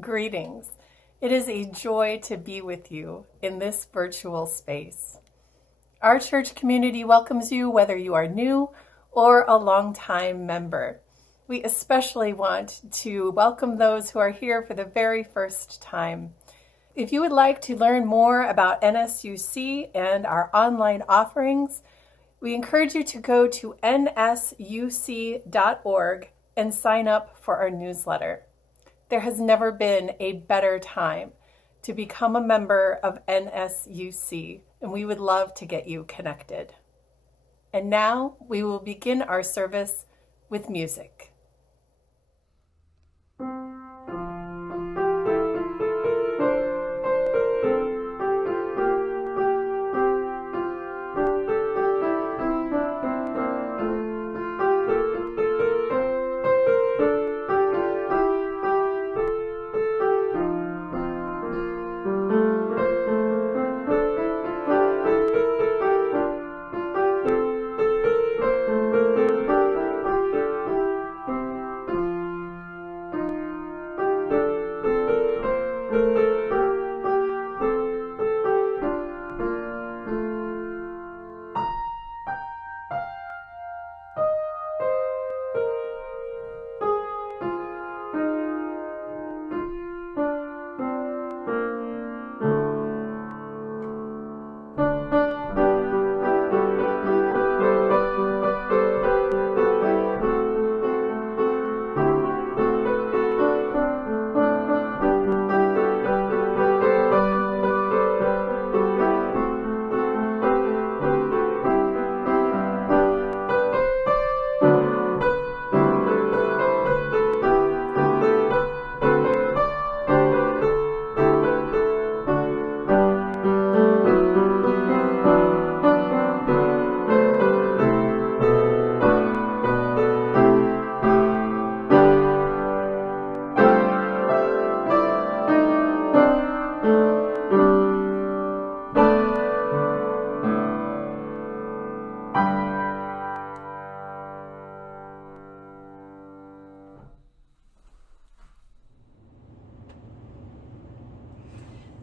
Greetings. It is a joy to be with you in this virtual space. Our church community welcomes you whether you are new or a longtime member. We especially want to welcome those who are here for the very first time. If you would like to learn more about NSUC and our online offerings, we encourage you to go to nsuc.org and sign up for our newsletter. There has never been a better time to become a member of NSUC, and we would love to get you connected. And now we will begin our service with music.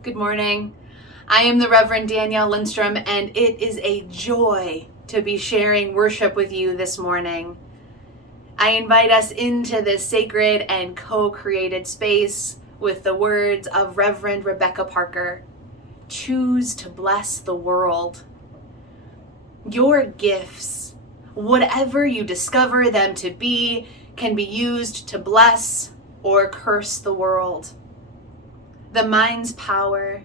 Good morning. I am the Reverend Danielle Lindstrom, and it is a joy to be sharing worship with you this morning. I invite us into this sacred and co-created space with the words of Reverend Rebecca Parker. Choose to bless the world. Your gifts, whatever you discover them to be, can be used to bless or curse the world. The mind's power,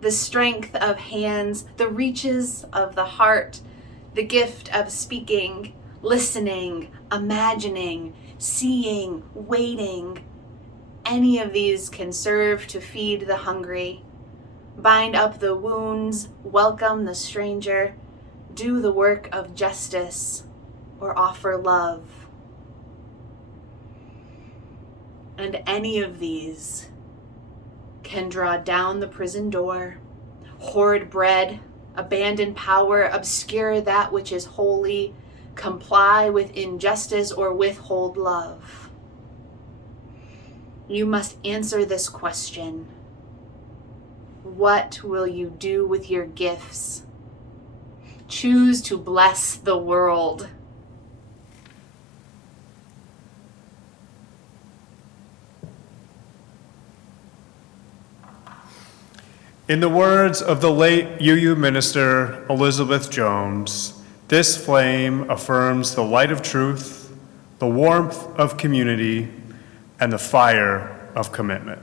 the strength of hands, the reaches of the heart, the gift of speaking, listening, imagining, seeing, waiting. Any of these can serve to feed the hungry, bind up the wounds, welcome the stranger, do the work of justice, or offer love. And any of these can draw down the prison door, hoard bread, abandon power, obscure that which is holy, comply with injustice, or withhold love. You must answer this question. What will you do with your gifts? Choose to bless the world. In the words of the late UU minister Elizabeth Jones, this flame affirms the light of truth, the warmth of community, and the fire of commitment.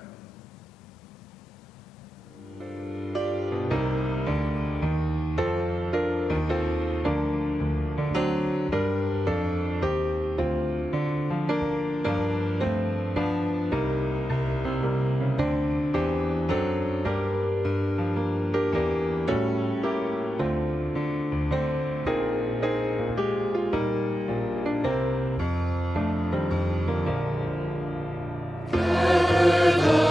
Gather the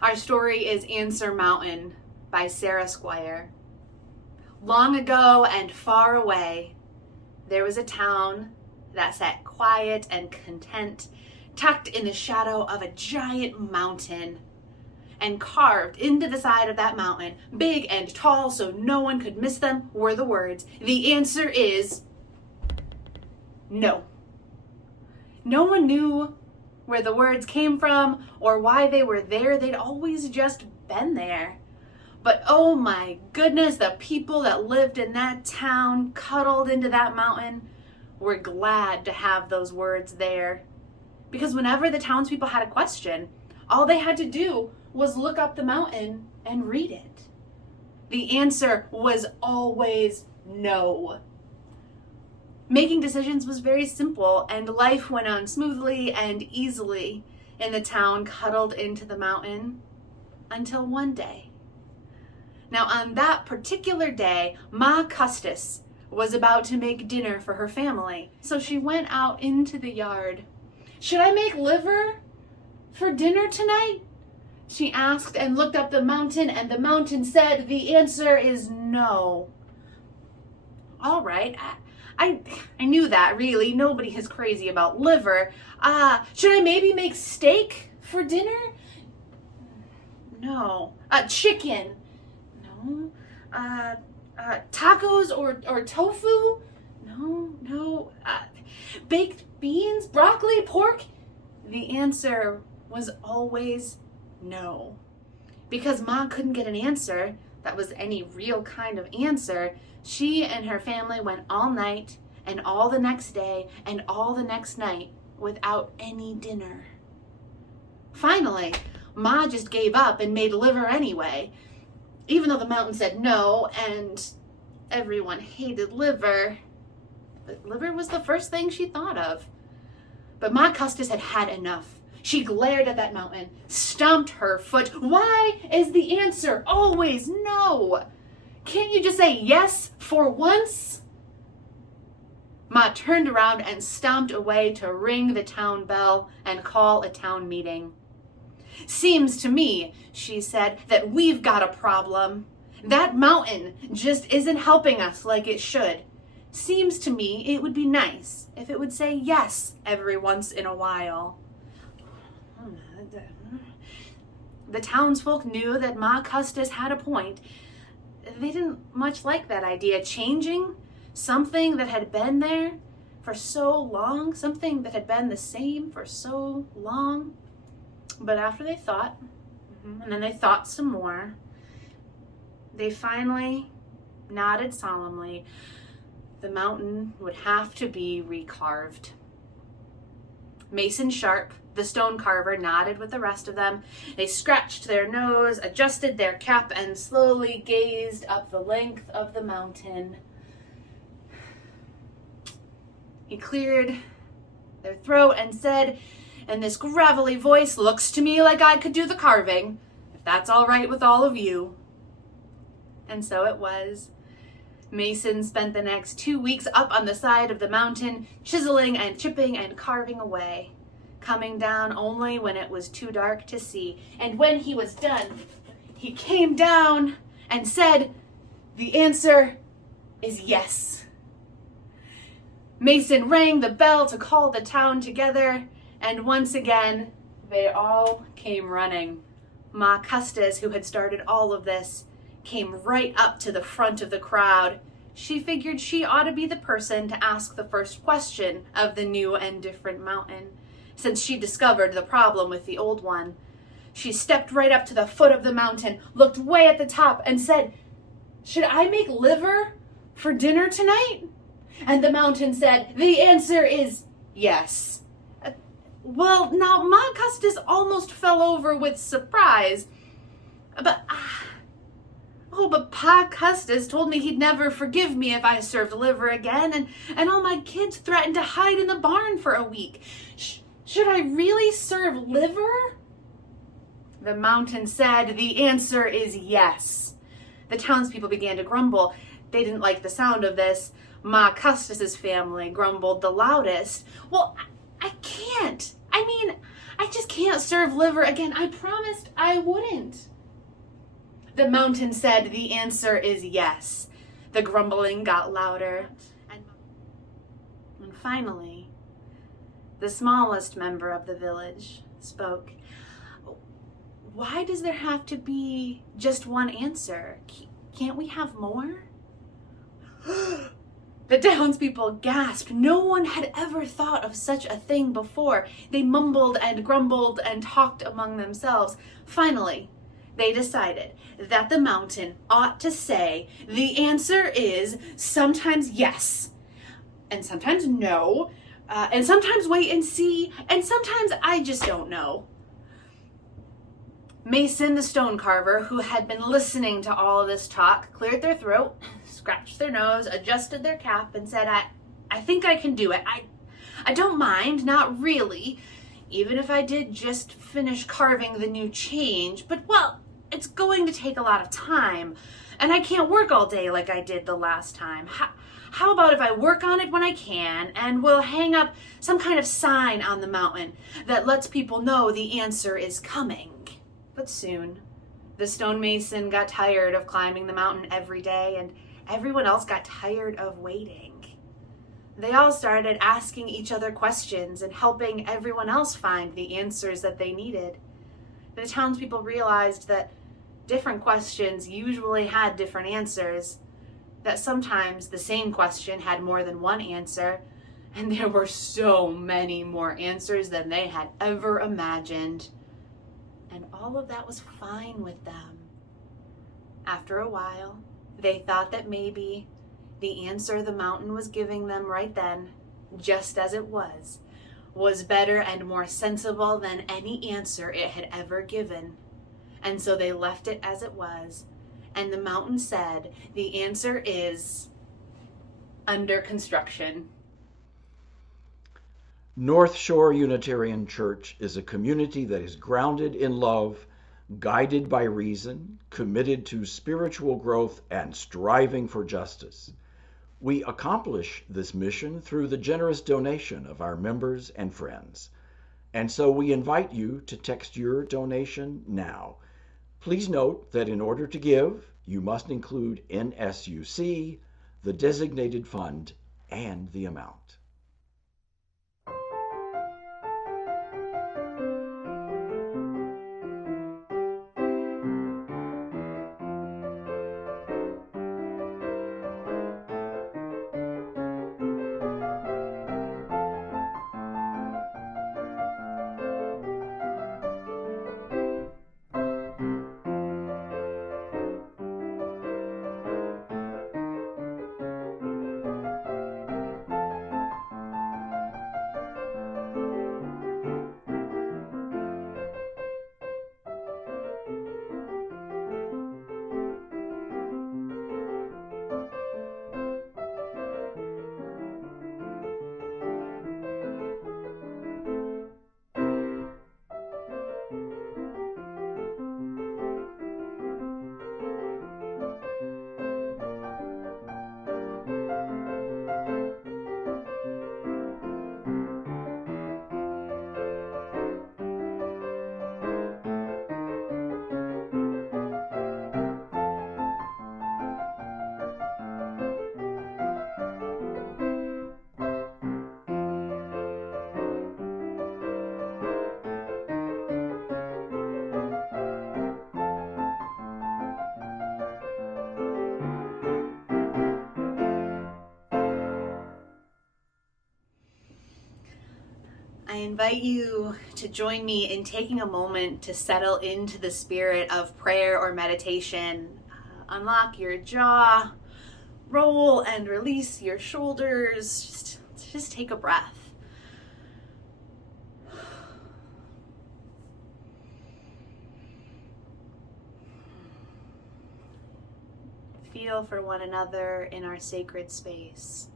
Our story is Answer Mountain by Sarah Squire. Long ago and far away, there was a town that sat quiet and content, tucked in the shadow of a giant mountain. And carved into the side of that mountain, big and tall so no one could miss them, were the words, "The answer is no." No one knew where the words came from or why they were there. They'd always just been there. But oh my goodness, the people that lived in that town, cuddled into that mountain, were glad to have those words there. Because whenever the townspeople had a question, all they had to do was look up the mountain and read it. The answer was always no. Making decisions was very simple, and life went on smoothly and easily in the town cuddled into the mountain until one day. Now, on that particular day, Ma Custis was about to make dinner for her family, so she went out into the yard. "Should I make liver for dinner tonight?" she asked, and looked up the mountain, and the mountain said, "The answer is no." All right, I knew that, really. Nobody is crazy about liver. Should I maybe make steak for dinner? No. Chicken? No. Tacos or tofu? No. Baked beans? Broccoli? Pork? The answer was always no. Because Ma couldn't get an answer that was any real kind of answer, she and her family went all night and all the next day and all the next night without any dinner. Finally, Ma just gave up and made liver anyway, even though the mountain said no and everyone hated liver. But liver was the first thing she thought of. But Ma Custis had had enough. She glared at that mountain, stomped her foot. "Why is the answer always no? Can't you just say yes for once?" Ma turned around and stomped away to ring the town bell and call a town meeting. "Seems to me," she said, "that we've got a problem. That mountain just isn't helping us like it should. Seems to me it would be nice if it would say yes every once in a while." The townsfolk knew that Ma Custis had a point. They didn't much like that idea, changing something that had been there for so long, something that had been the same for so long. But after they thought, and then they thought some more, they finally nodded solemnly. The mountain would have to be recarved. Mason Sharp, the stone carver, nodded with the rest of them. They scratched their nose, adjusted their cap, and slowly gazed up the length of the mountain. He cleared their throat and said, in this gravelly voice, "Looks to me like I could do the carving, if that's all right with all of you." And so it was. Mason spent the next 2 weeks up on the side of the mountain, chiseling and chipping and carving away, coming down only when it was too dark to see. And when he was done, he came down and said, "The answer is yes." Mason rang the bell to call the town together, and once again, they all came running. Ma Custis, who had started all of this, came right up to the front of the crowd. She figured she ought to be the person to ask the first question of the new and different mountain, since she discovered the problem with the old one. She stepped right up to the foot of the mountain, looked way at the top, and said, "Should I make liver for dinner tonight?" And the mountain said, "The answer is yes." Well, now Ma Custis almost fell over with surprise. But Pa Custis told me he'd never forgive me if I served liver again, and all my kids threatened to hide in the barn for a week. Should I really serve liver? The mountain said, "The answer is yes." The townspeople began to grumble. They didn't like the sound of this. Ma Custis's family grumbled the loudest. "Well, I can't. I just can't serve liver again. I promised I wouldn't. The mountain said the answer is yes. The grumbling got louder. And finally, the smallest member of the village spoke. Why does there have to be just one answer? Can't we have more? The townspeople gasped. No one had ever thought of such a thing before. They mumbled and grumbled and talked among themselves. Finally, they decided that the mountain ought to say, the answer is sometimes yes, and sometimes no, and sometimes wait and see, and sometimes I just don't know. Mason, the stone carver, who had been listening to all of this talk, cleared their throat, scratched their nose, adjusted their cap, and said, I think I can do it. I don't mind, not really, even if I did just finish carving the new change, but, well, it's going to take a lot of time, and I can't work all day like I did the last time. How about if I work on it when I can, and we'll hang up some kind of sign on the mountain that lets people know the answer is coming? But soon, the stonemason got tired of climbing the mountain every day, and everyone else got tired of waiting. They all started asking each other questions and helping everyone else find the answers that they needed. The townspeople realized that different questions usually had different answers, that sometimes the same question had more than one answer, and there were so many more answers than they had ever imagined. And all of that was fine with them. After a while, they thought that maybe the answer the mountain was giving them right then, just as it was better and more sensible than any answer it had ever given. And so they left it as it was, and the mountain said, the answer is under construction. North Shore Unitarian Church is a community that is grounded in love, guided by reason, committed to spiritual growth, and striving for justice. We accomplish this mission through the generous donation of our members and friends. And so we invite you to text your donation now. Please note that in order to give, you must include NSUC, the designated fund, and the amount. I invite you to join me in taking a moment to settle into the spirit of prayer or meditation. Unlock your jaw, roll and release your shoulders. Just take a breath. Feel for one another in our sacred space.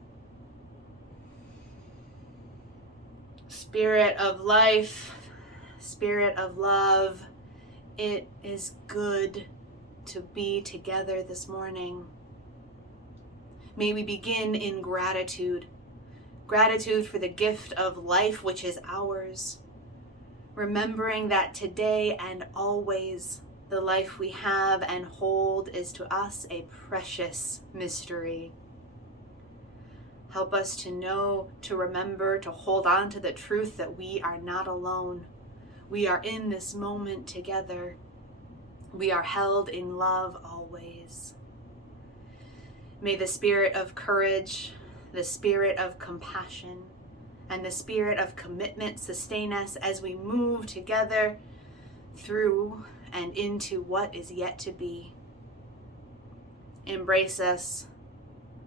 Spirit of life, spirit of love, it is good to be together this morning. May we begin in gratitude. Gratitude for the gift of life which is ours. remembering that today and always the life we have and hold is to us a precious mystery. Help us to know, to remember, to hold on to the truth that we are not alone. We are in this moment together. We are held in love always. May the spirit of courage, the spirit of compassion, and the spirit of commitment sustain us as we move together through and into what is yet to be. Embrace us,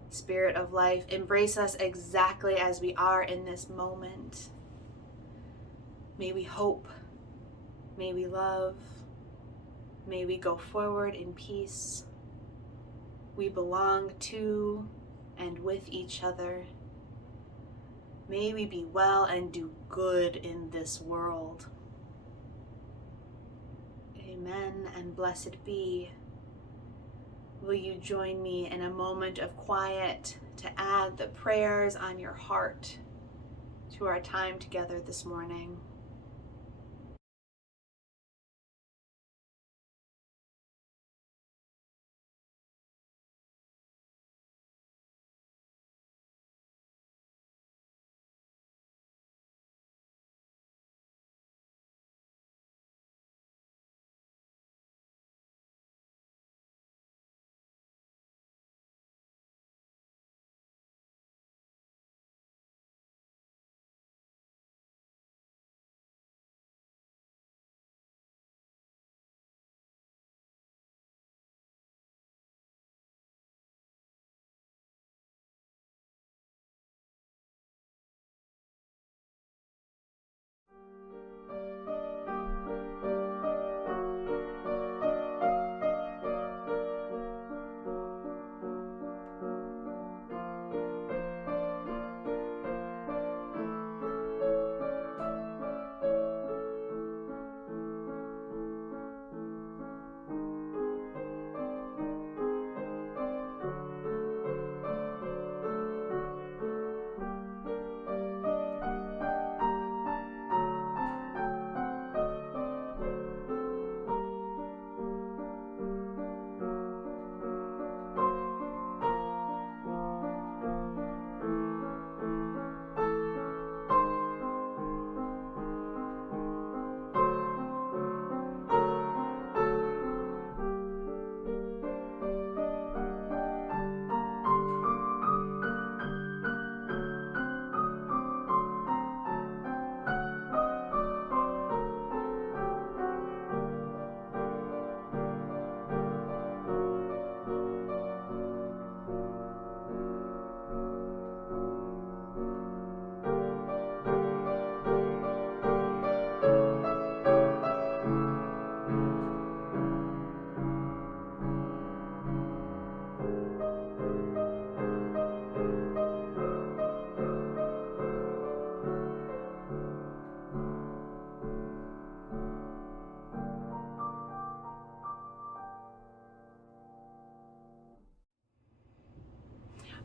Spirit of life. Embrace us exactly as we are in this moment. May we hope. May we love. May we go forward in peace. We belong to and with each other. May we be well and do good in this world. Amen and blessed be. Will you join me in a moment of quiet to add the prayers on your heart to our time together this morning?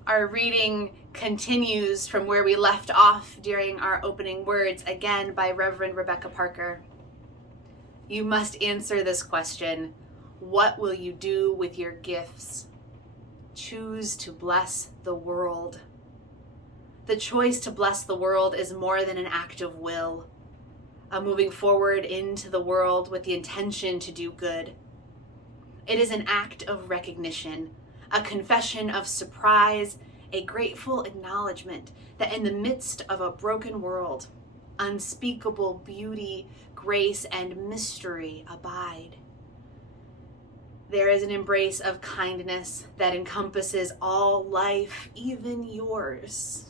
Our reading continues from where we left off during our opening words, again by Reverend Rebecca Parker. You must answer this question: what will you do with your gifts? Choose to bless the world. The choice to bless the world is more than an act of will, a moving forward into the world with the intention to do good. It is an act of recognition, a confession of surprise, a grateful acknowledgement that in the midst of a broken world, unspeakable beauty, grace, and mystery abide. There is an embrace of kindness that encompasses all life, even yours.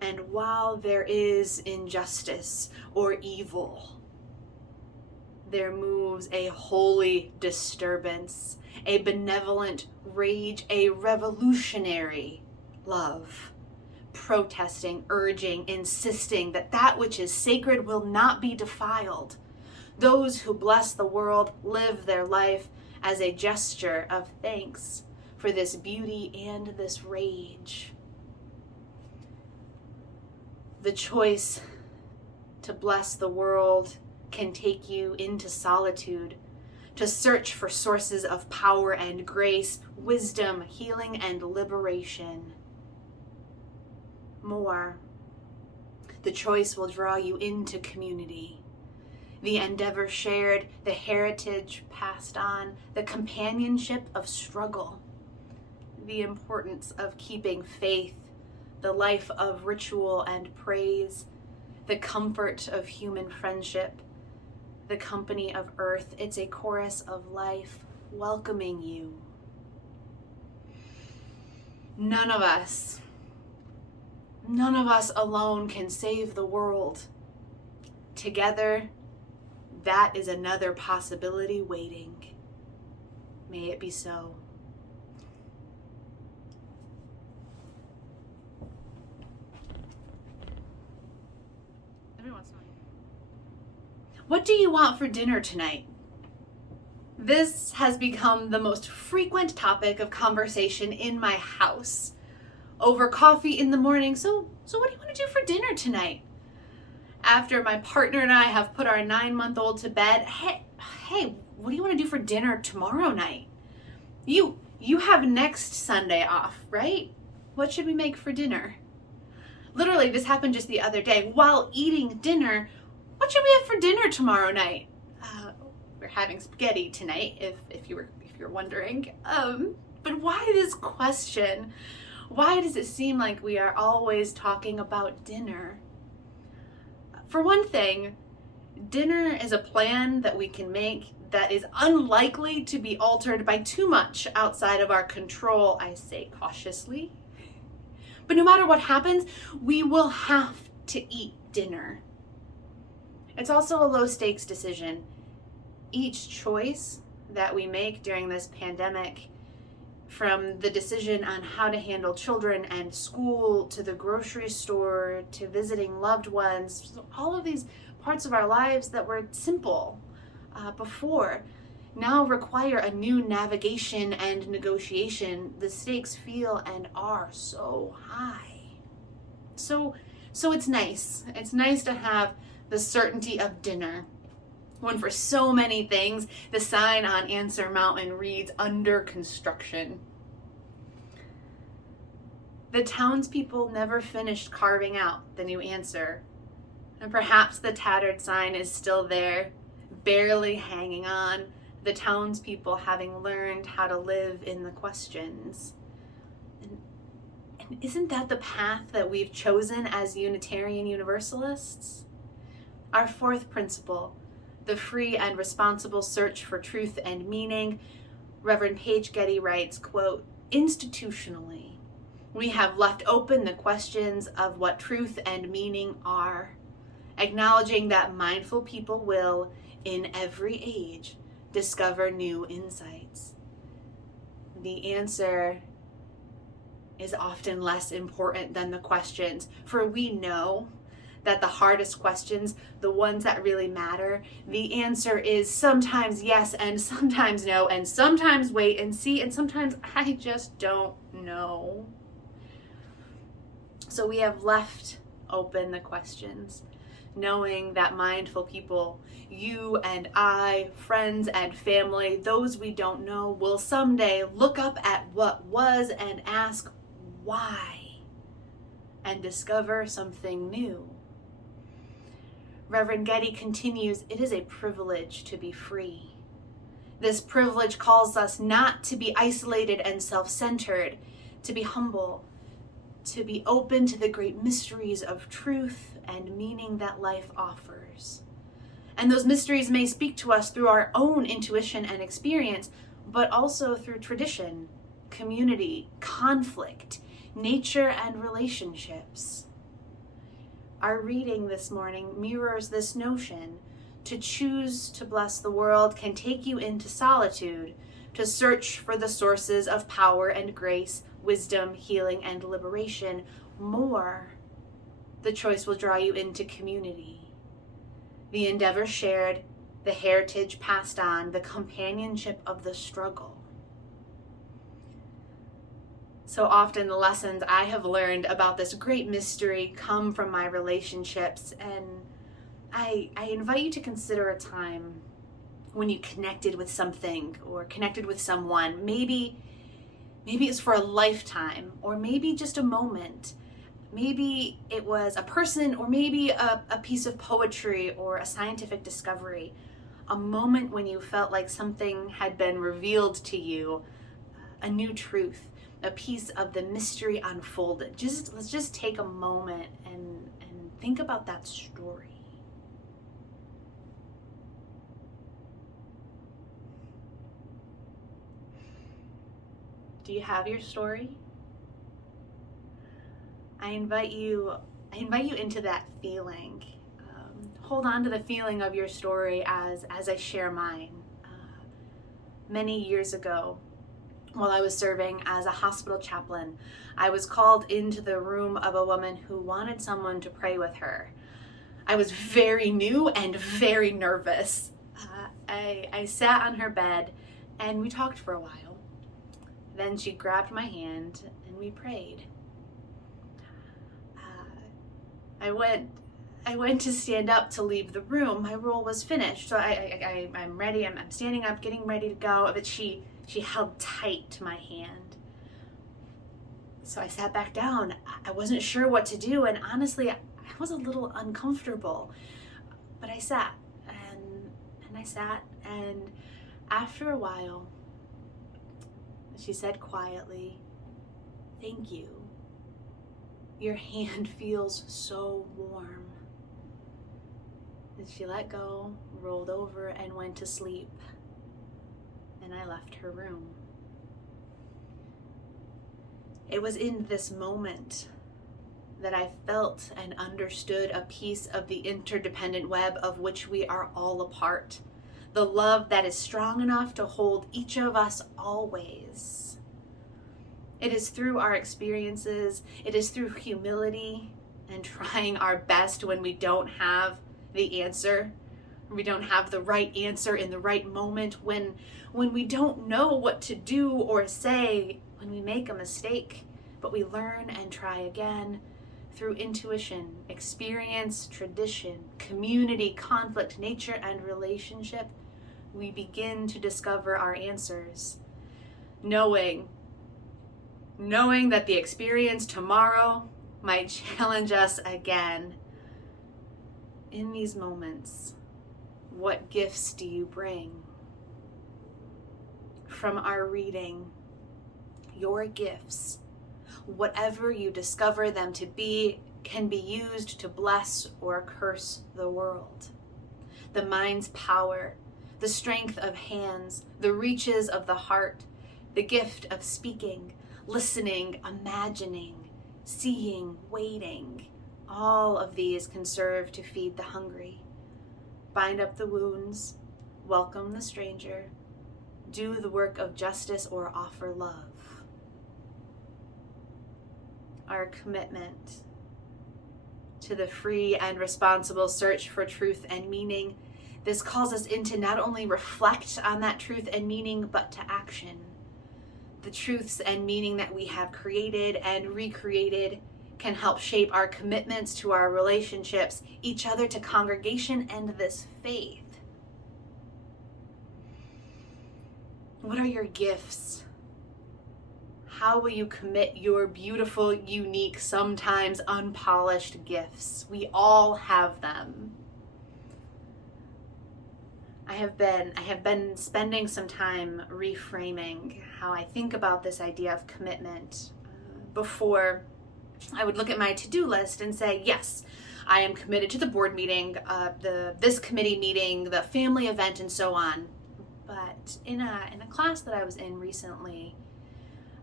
And while there is injustice or evil, there moves a holy disturbance, a benevolent rage, a revolutionary love, protesting, urging, insisting that that which is sacred will not be defiled. Those who bless the world live their life as a gesture of thanks for this beauty and this rage. The choice to bless the world can take you into solitude, to search for sources of power and grace, wisdom, healing, and liberation. More, the choice will draw you into community. The endeavor shared, the heritage passed on, the companionship of struggle, the importance of keeping faith, the life of ritual and praise, the comfort of human friendship, the company of earth. It's a chorus of life welcoming you. None of us alone can save the world. Together, that is another possibility waiting. May it be so. What do you want for dinner tonight? This has become the most frequent topic of conversation in my house. Over coffee in the morning, so what do you want to do for dinner tonight? After my partner and I have put our 9-month-old to bed, hey, what do you want to do for dinner tomorrow night? You have next Sunday off, right? What should we make for dinner? Literally, this happened just the other day. While eating dinner, what should we have for dinner tomorrow night? We're having spaghetti tonight, if you're wondering. But why this question? Why does it seem like we are always talking about dinner? For one thing, dinner is a plan that we can make that is unlikely to be altered by too much outside of our control, I say cautiously. But no matter what happens, we will have to eat dinner. It's also a low-stakes decision. Each choice that we make during this pandemic, from the decision on how to handle children and school, to the grocery store, to visiting loved ones, all of these parts of our lives that were simple before, now require a new navigation and negotiation. The stakes feel and are so high. So it's nice. It's nice to have the certainty of dinner, when for so many things, the sign on Answer Mountain reads, "Under construction." The townspeople never finished carving out the new answer, and perhaps the tattered sign is still there, barely hanging on, the townspeople having learned how to live in the questions. And isn't that the path that we've chosen as Unitarian Universalists? Our fourth principle, the free and responsible search for truth and meaning, Reverend Paige Getty writes, quote, "Institutionally, we have left open the questions of what truth and meaning are, acknowledging that mindful people will, in every age, discover new insights. The answer is often less important than the questions, for we know that the hardest questions, the ones that really matter, the answer is sometimes yes and sometimes no, and sometimes wait and see, and sometimes I just don't know." So we have left open the questions, knowing that mindful people, you and I, friends and family, those we don't know, will someday look up at what was and ask why, and discover something new. Reverend Getty continues, "It is a privilege to be free. This privilege calls us not to be isolated and self-centered, to be humble, to be open to the great mysteries of truth and meaning that life offers. And those mysteries may speak to us through our own intuition and experience, but also through tradition, community, conflict, nature, and relationships." Our reading this morning mirrors this notion. To choose to bless the world can take you into solitude, to search for the sources of power and grace, wisdom, healing, and liberation. More, the choice will draw you into community. The endeavor shared, the heritage passed on, the companionship of the struggle. So often the lessons I have learned about this great mystery come from my relationships, and I invite you to consider a time when you connected with something or connected with someone. Maybe it's for a lifetime, or maybe just a moment. Maybe it was a person, or maybe a piece of poetry or a scientific discovery. A moment when you felt like something had been revealed to you, a new truth, a piece of the mystery unfolded. Let's just take a moment and think about that story. Do you have your story? I invite you into that feeling. Hold on to the feeling of your story as I share mine. Many years ago, while I was serving as a hospital chaplain, I was called into the room of a woman who wanted someone to pray with her. I was very new and very nervous. I sat on her bed and we talked for a while. Then she grabbed my hand and we prayed. I went to stand up to leave the room. My role was finished, so I'm ready. I'm standing up, getting ready to go. But she held tight to my hand. So I sat back down. I wasn't sure what to do, and honestly, I was a little uncomfortable. But I sat and I sat, and after a while, she said quietly, "Thank you. Your hand feels so warm." And she let go, rolled over, and went to sleep. And I left her room. It was in this moment that I felt and understood a piece of the interdependent web of which we are all a part. The love that is strong enough to hold each of us always. It is through our experiences, it is through humility and trying our best when we don't have the answer, we don't have the right answer in the right moment, when we don't know what to do or say, when we make a mistake, but we learn and try again through intuition, experience, tradition, community, conflict, nature, and relationship. We begin to discover our answers, knowing that the experience tomorrow might challenge us again. In these moments, what gifts do you bring? From our reading, your gifts, whatever you discover them to be, can be used to bless or curse the world. The mind's power, the strength of hands, the reaches of the heart, the gift of speaking, listening, imagining, seeing, waiting, all of these can serve to feed the hungry, bind up the wounds, welcome the stranger, do the work of justice, or offer love. Our commitment to the free and responsible search for truth and meaning, this calls us in to not only reflect on that truth and meaning, but to action. The truths and meaning that we have created and recreated can help shape our commitments to our relationships, each other, to congregation, and this faith. What are your gifts? How will you commit your beautiful, unique, sometimes unpolished gifts? We all have them. I have been spending some time reframing how I think about this idea of commitment. Before, I would look at my to-do list and say, yes, I am committed to the board meeting, this committee meeting, the family event, and so on. But in a class that I was in recently,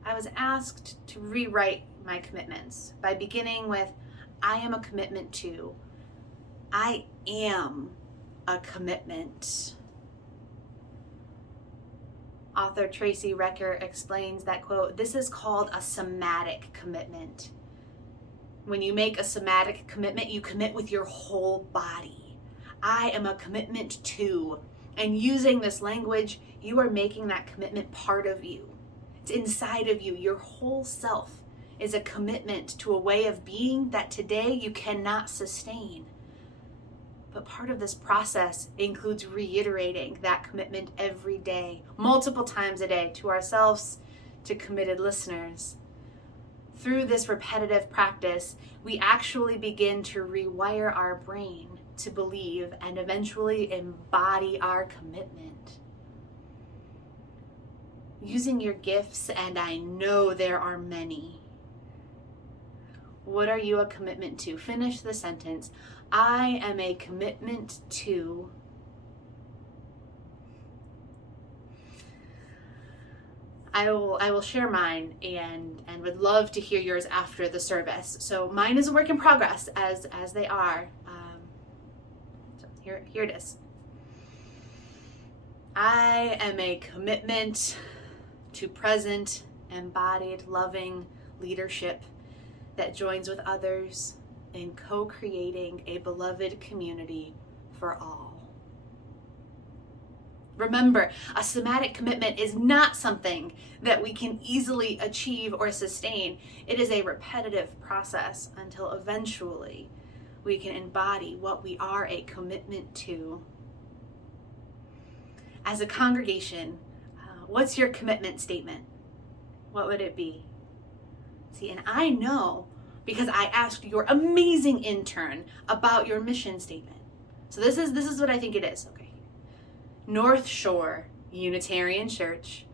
I was asked to rewrite my commitments by beginning with, I am a commitment to, I am a commitment. Author Tracy Recker explains that, quote, this is called a somatic commitment. When you make a somatic commitment, you commit with your whole body. I am a commitment to, and using this language, you are making that commitment part of you. It's inside of you. Your whole self is a commitment to a way of being that today you cannot sustain. But part of this process includes reiterating that commitment every day, multiple times a day, to ourselves, to committed listeners. Through this repetitive practice, we actually begin to rewire our brain to believe and eventually embody our commitment. Using your gifts, and I know there are many. What are you a commitment to? Finish the sentence. I am a commitment to. I will share mine and would love to hear yours after the service. So mine is a work in progress, as they are. So here it is. I am a commitment to present, embodied, loving leadership that joins with others in co-creating a beloved community for all. Remember, a somatic commitment is not something that we can easily achieve or sustain. It is a repetitive process until eventually we can embody what we are a commitment to. As a congregation, what's your commitment statement? What would it be? See, and I know because I asked your amazing intern about your mission statement. So this is what I think it is. Okay. North Shore Unitarian Church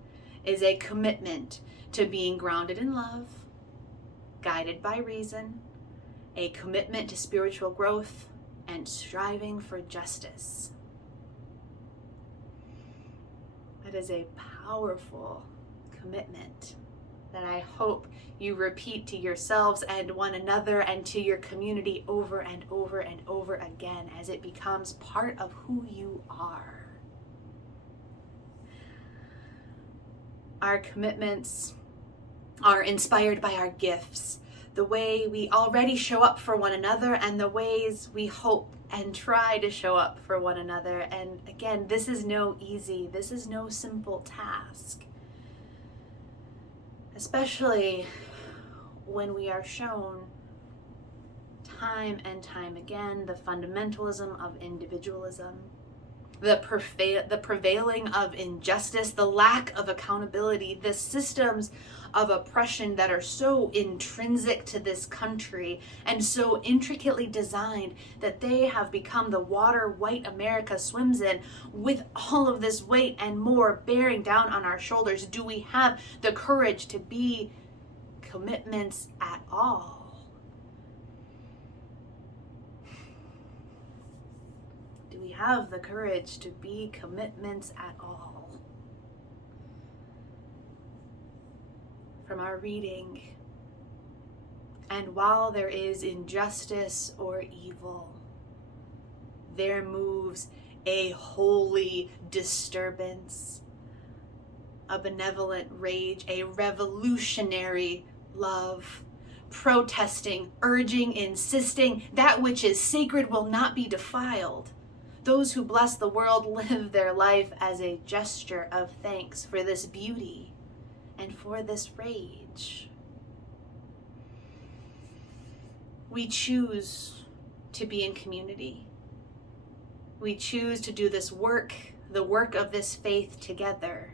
is a commitment to being grounded in love, guided by reason, a commitment to spiritual growth, and striving for justice. That is a powerful commitment that I hope you repeat to yourselves and one another and to your community over and over and over again as it becomes part of who you are. Our commitments are inspired by our gifts, the way we already show up for one another and the ways we hope and try to show up for one another. And again, this is no simple task. Especially when we are shown time and time again the fundamentalism of individualism, the prevailing of injustice, the lack of accountability, the systems of oppression that are so intrinsic to this country and so intricately designed that they have become the water white America swims in. With all of this weight and more bearing down on our shoulders, do we have the courage to be commitments at all? Do we have the courage to be commitments at all? From our reading, and while there is injustice or evil, there moves a holy disturbance, a benevolent rage, a revolutionary love, protesting, urging, insisting that which is sacred will not be defiled. Those who bless the world live their life as a gesture of thanks for this beauty and for this rage. We choose to be in community. We choose to do this work, the work of this faith together.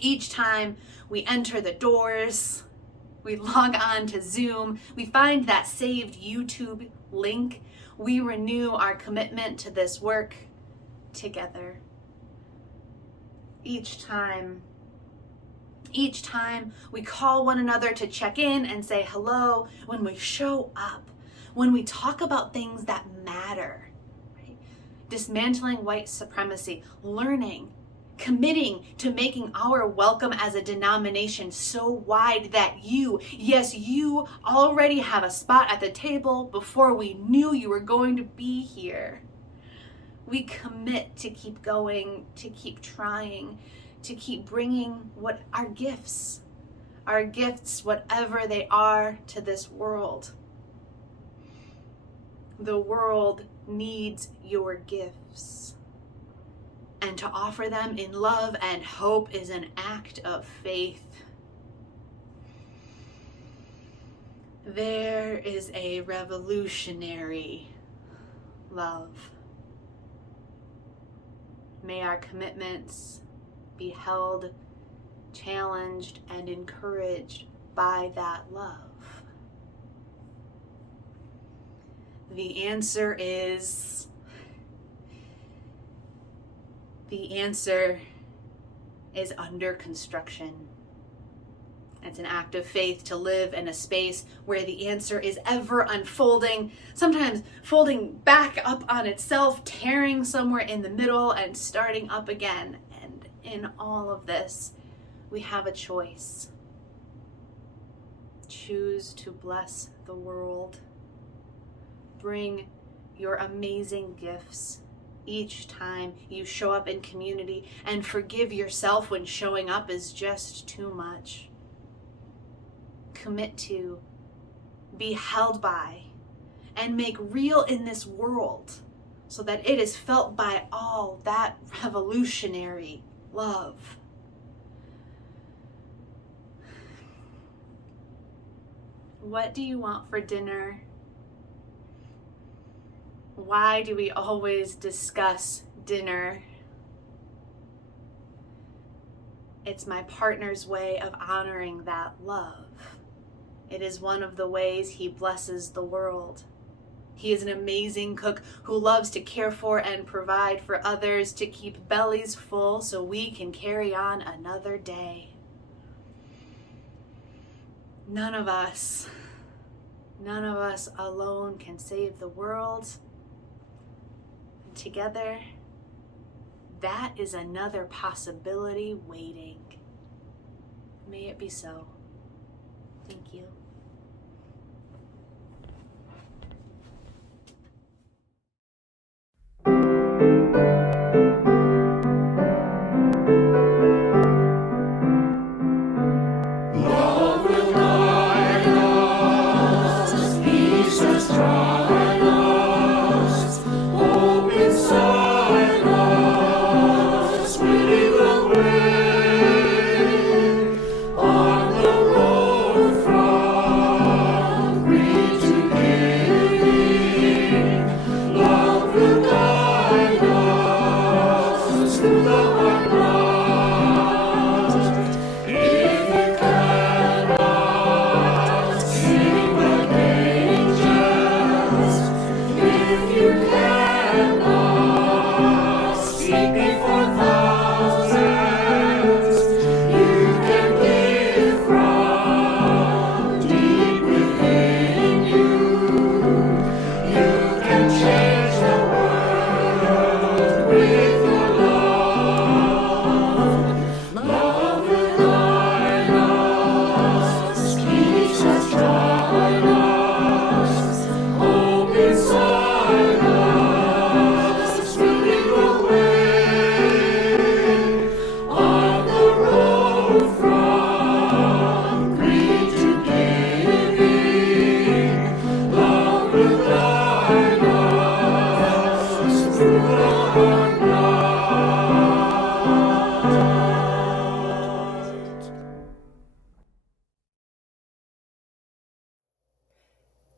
Each time we enter the doors, we log on to Zoom, we find that saved YouTube link, we renew our commitment to this work together. Each time we call one another to check in and say hello, when we show up, when we talk about things that matter, right? Dismantling white supremacy, learning, committing to making our welcome as a denomination so wide that you already have a spot at the table before we knew you were going to be here. We commit to keep going, to keep trying, to keep bringing our gifts, whatever they are, to this world. The world needs your gifts, and to offer them in love and hope is an act of faith. There is a revolutionary love. May our commitments be held, challenged, and encouraged by that love. The answer is under construction. It's an act of faith to live in a space where the answer is ever unfolding, sometimes folding back up on itself, tearing somewhere in the middle and starting up again. And in all of this, we have a choice. Choose to bless the world. Bring your amazing gifts each time you show up in community, and forgive yourself when showing up is just too much. Commit to, be held by, and make real in this world so that it is felt by all that revolutionary love. What do you want for dinner? Why do we always discuss dinner? It's my partner's way of honoring that love. It is one of the ways he blesses the world. He is an amazing cook who loves to care for and provide for others, to keep bellies full so we can carry on another day. None of us alone can save the world. Together, that is another possibility waiting. May it be so. Thank you.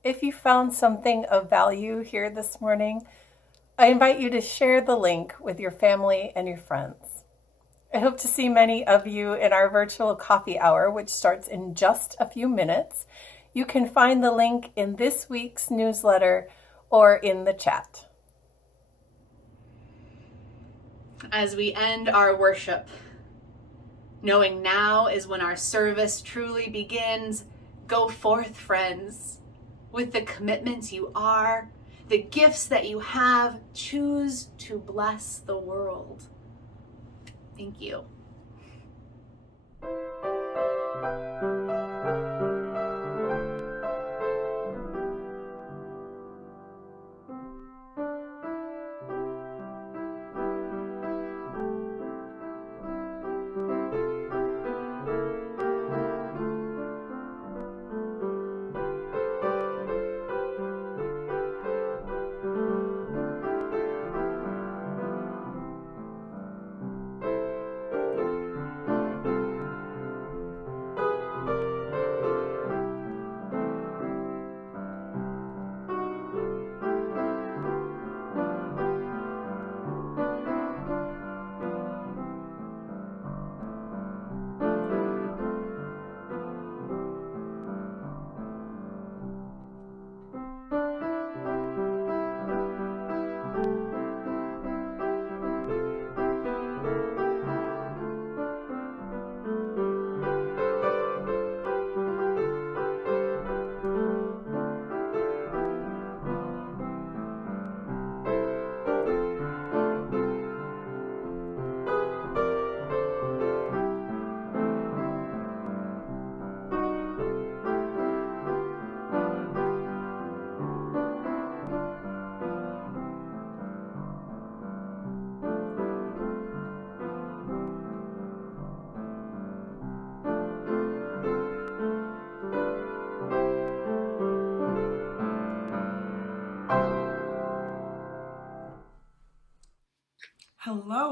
If you found something of value here this morning, I invite you to share the link with your family and your friends. I hope to see many of you in our virtual coffee hour, which starts in just a few minutes. You can find the link in this week's newsletter or in the chat. As we end our worship, knowing now is when our service truly begins, go forth, friends, with the commitments you are, the gifts that you have. Choose to bless the world. Thank you.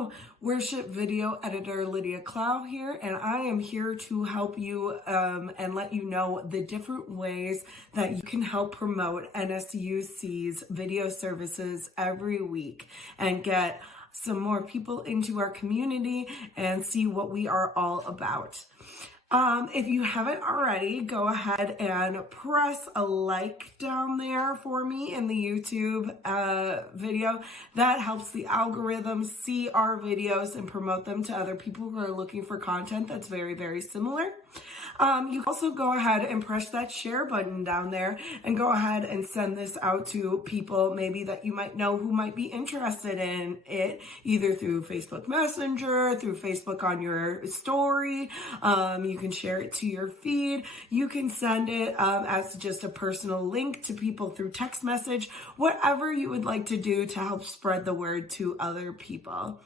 Hello, worship video editor Lydia Clow here, and I am here to help you and let you know the different ways that you can help promote NSUC's video services every week and get some more people into our community and see what we are all about. If you haven't already, go ahead and press a like down there for me in the YouTube video. That helps the algorithm see our videos and promote them to other people who are looking for content that's very, very similar. You can also go ahead and press that share button down there and go ahead and send this out to people maybe that you might know who might be interested in it, either through Facebook Messenger, through Facebook on your story. You can share it to your feed. You can send it as just a personal link to people through text message, whatever you would like to do to help spread the word to other people.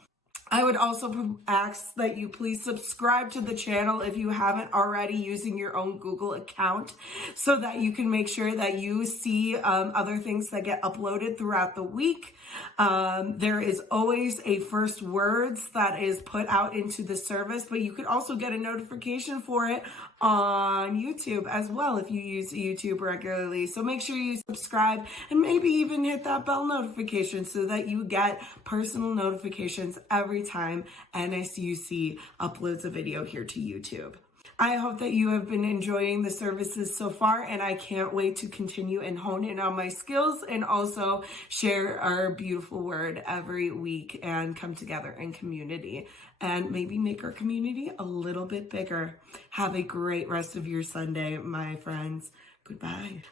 I would also ask that you please subscribe to the channel if you haven't already, using your own Google account, so that you can make sure that you see other things that get uploaded throughout the week. There is always a first words that is put out into the service, but you could also get a notification for it on YouTube as well if you use YouTube regularly. So make sure you subscribe and maybe even hit that bell notification so that you get personal notifications every time NSUC uploads a video here to YouTube. I hope that you have been enjoying the services so far, and I can't wait to continue and hone in on my skills and also share our beautiful word every week and come together in community and maybe make our community a little bit bigger. Have a great rest of your Sunday, my friends. Goodbye.